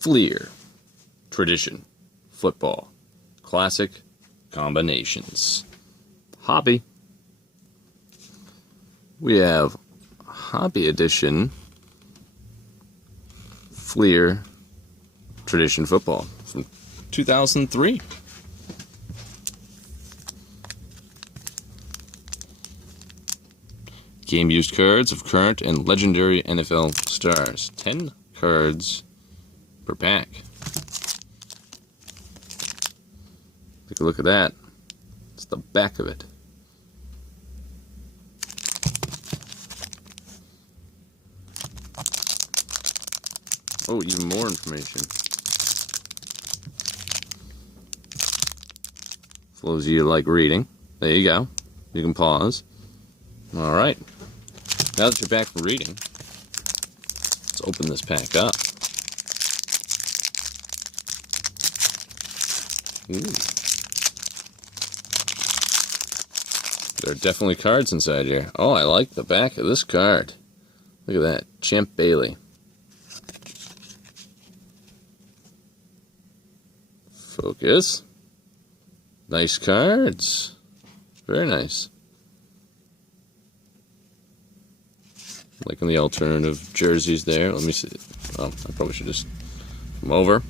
Fleer, Tradition, Football, Classic Combinations. Hobby. We have Hobby Edition Fleer, Tradition Football from 2003. Game used cards of current and legendary NFL stars. 10 cards per pack. Take a look at that. It's the back of it. Oh, even more information. For those of you who like reading, there you go. You can pause. All right. Now that you're back from reading, let's open this pack up. Ooh. There are definitely cards inside here. Oh, I like the back of this card. Look at that. Champ Bailey. Focus. Nice cards. Very nice. Liking the alternative jerseys there. Let me see. Oh, I probably should just come over.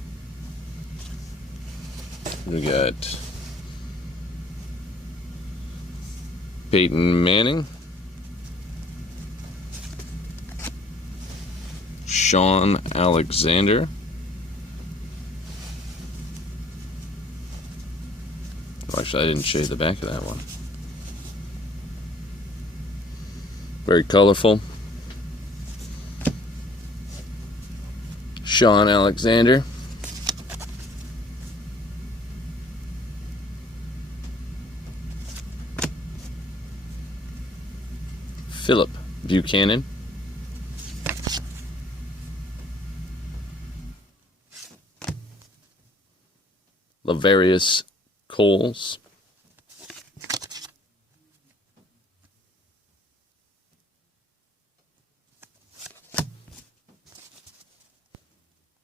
We got Peyton Manning, Shaun Alexander, oh, actually I didn't show you the back of that one. Very colorful. Shaun Alexander. Philip Buchanan. Lavarius Coles.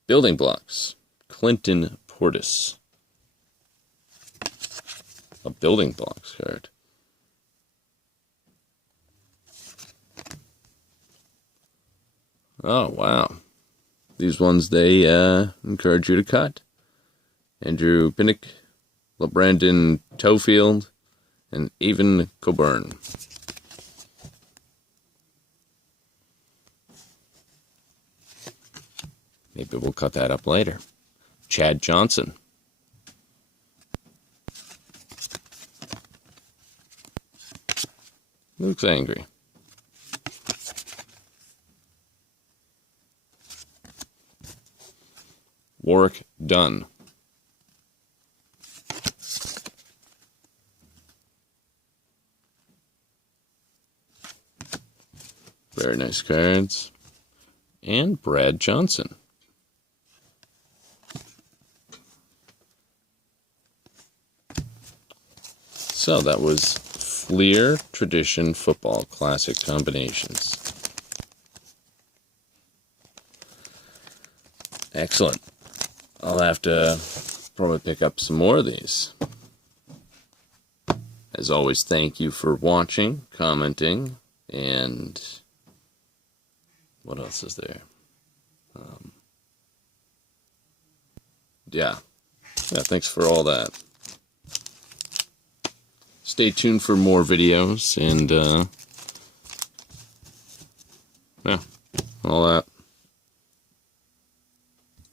Building blocks. Clinton Portis. A building blocks card. Oh, wow. These ones they encourage you to cut. Andrew Pinnock, LeBrandon Toefield, and Evan Coburn. Maybe we'll cut that up later. Chad Johnson. Looks angry. Warwick Dunn. Very nice cards. And Brad Johnson. So that was Fleer Tradition Football Classic Combinations. Excellent. I'll have to probably pick up some more of these. As always, thank you for watching, commenting, and what else is there? Yeah, thanks for all that. Stay tuned for more videos and yeah, all that.